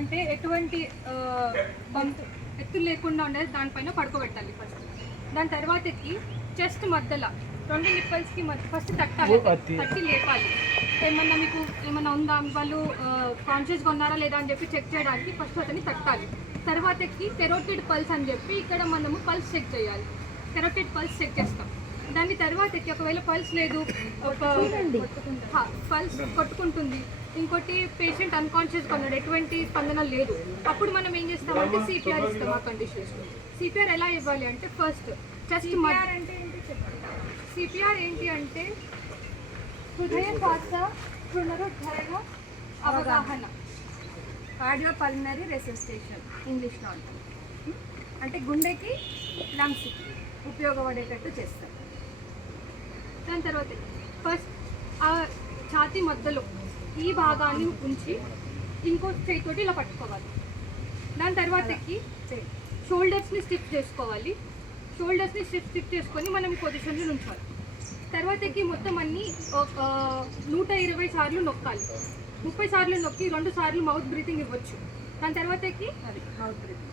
అంటే ఎటువంటి ఎత్తులు లేకుండా ఉండేది దానిపైన పడుకోబెట్టాలి ఫస్ట్. దాని తర్వాతకి చెస్ట్ మధ్యలో రెండు నిప్పల్స్కి ఫస్ట్ తట్టాలి, తట్టి లేపాలి. ఏమన్నా మీకు ఏమన్నా ఉందా, వాళ్ళు కాన్షియస్గా ఉన్నారా లేదా అని చెప్పి చెక్ చేయడానికి ఫస్ట్ అతన్ని తట్టాలి. తర్వాతకి కెరోటిడ్ పల్స్ అని చెప్పి ఇక్కడ మనము పల్స్ చెక్ చేయాలి. కెరోటిడ్ పల్స్ చెక్ చేస్తాం. దాని తర్వాతకి ఒకవేళ పల్స్ లేదు, పల్స్ కొట్టుకుంటుంది, ఇంకోటి పేషెంట్ అన్కాన్షియస్గా ఉన్నాడు, ఎటువంటి స్పందన లేదు, అప్పుడు మనం ఏం చేస్తామంటే సిపిఆర్ ఇస్తాం. ఆ కండిషన్స్లో సిపిఆర్ ఎలా ఇవ్వాలి అంటే ఫస్ట్ చెస్ట్ అంటే సిపిఆర్ ఏంటి అంటే హృదయ శ్వాస పునరుద్ధరణ అవగాహన, కార్డియో పల్మనరీ రెసిస్టేషన్ ఇంగ్లీష్లో అంటారు. అంటే గుండెకి లంగ్స్కి ఉపయోగపడేటట్టు చేస్తారు. దాని తర్వాత ఫస్ట్ ఆ ఛాతీ మధ్యలో ఈ భాగాన్ని ఉంచి ఇంకో చేతితోటి ఇలా పట్టుకోవాలి. దాని తర్వాతకి షోల్డర్స్ని స్టిఫ్ చేసుకోవాలి. షోల్డర్స్ని స్టిఫ్ చేసుకొని మనం పొజిషన్లో ఉంచాలి. తర్వాతకి మొత్తం అన్నీ 120 సార్లు నొక్కాలి. 30 సార్లు నొక్కి 2 సార్లు మౌత్ బ్రీతింగ్ ఇవ్వచ్చు. దాని తర్వాతకి అది మౌత్ బ్రీతింగ్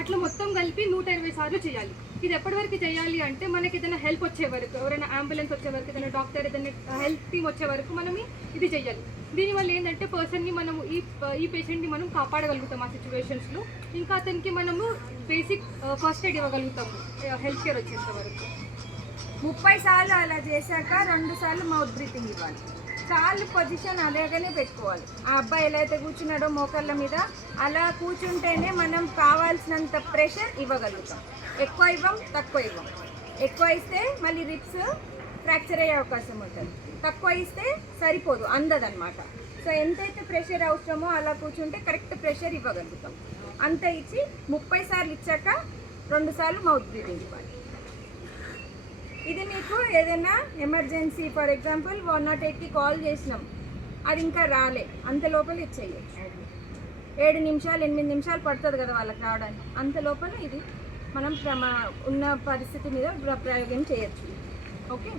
అట్లా మొత్తం కలిపి 120 సార్లు చేయాలి. ఇది ఎప్పటి వరకు చేయాలి అంటే మనకి ఏదైనా హెల్ప్ వచ్చే వరకు, ఎవరైనా అంబులెన్స్ వచ్చే వరకు, ఏదైనా డాక్టర్, ఏదైనా హెల్త్ టీమ్ వచ్చే వరకు మనం ఇది చేయాలి. దీనివల్ల ఏంటంటే పర్సన్ని మనము ఈ పేషెంట్ని మనం కాపాడగలుగుతాం ఆ సిచ్యువేషన్స్లో. ఇంకా అతనికి మనము బేసిక్ ఫస్ట్ ఎయిడ్ ఇవ్వగలుగుతాము హెల్త్ కేర్ వచ్చేంత వరకు. 30 సార్లు అలా చేశాక 2 సార్లు మౌత్ బ్రీతింగ్ ఇవ్వాలి. కాళ్ళు పొజిషన్ అలాగనే పెట్టుకోవాలి. ఆ అబ్బాయి ఎలా అయితే కూర్చున్నాడో మోకాళ్ళ మీద అలా కూర్చుంటేనే మనం కావాల్సినంత ప్రెషర్ ఇవ్వగలుగుతాం. ఎక్కువ ఇవ్వం, తక్కువ ఇవ్వం. ఎక్కువ ఇస్తే మళ్ళీ రిప్స్ ఫ్రాక్చర్ అయ్యే అవకాశం ఉంటుంది, తక్కువ ఇస్తే సరిపోదు, అందదన్నమాట. సో ఎంతైతే ప్రెషర్ అవసరమో అలా కూర్చుంటే కరెక్ట్ ప్రెషర్ ఇవ్వగలుగుతాం. అంత ఇచ్చి 30 సార్లు ఇచ్చాక 2 సార్లు మౌత్ బ్రీతింగ్ ఇవ్వాలి. ఇది మీకు ఏదైనా ఎమర్జెన్సీ, ఫర్ ఎగ్జాంపుల్ 108కి కాల్ చేసినాం, అది ఇంకా రాలే, అంత లోపల ఇది చేయొచ్చు. 7 నిమిషాలు 8 నిమిషాలు పడుతుంది కదా వాళ్ళకి రావడానికి, అంత లోపల ఇది మనం ఉన్న పరిస్థితి మీద ప్రయోగం చేయొచ్చు. ఓకే,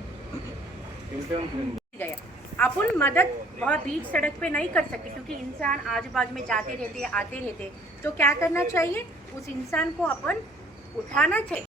अपन मदद बहुत बीच सड़क पे नहीं कर सकते क्योंकि इंसान आजू बाजू में जाते रहते आते रहते, तो क्या करना चाहिए, उस इंसान को अपन उठाना चाहिए।